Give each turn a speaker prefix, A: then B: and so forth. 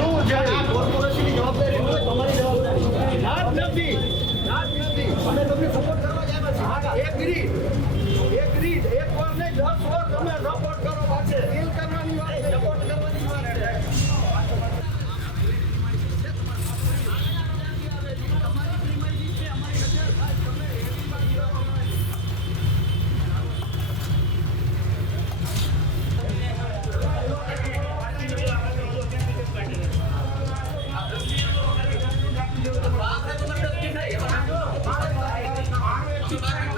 A: શું છે?
B: આ કોર્પોરેશનની જવાબદારી હોય તમારી જવાબદારી
A: જ નથી ના નથી
B: અમે તમને સપોર્ટ કરવા જાય એક એગ્રી
A: Thank you.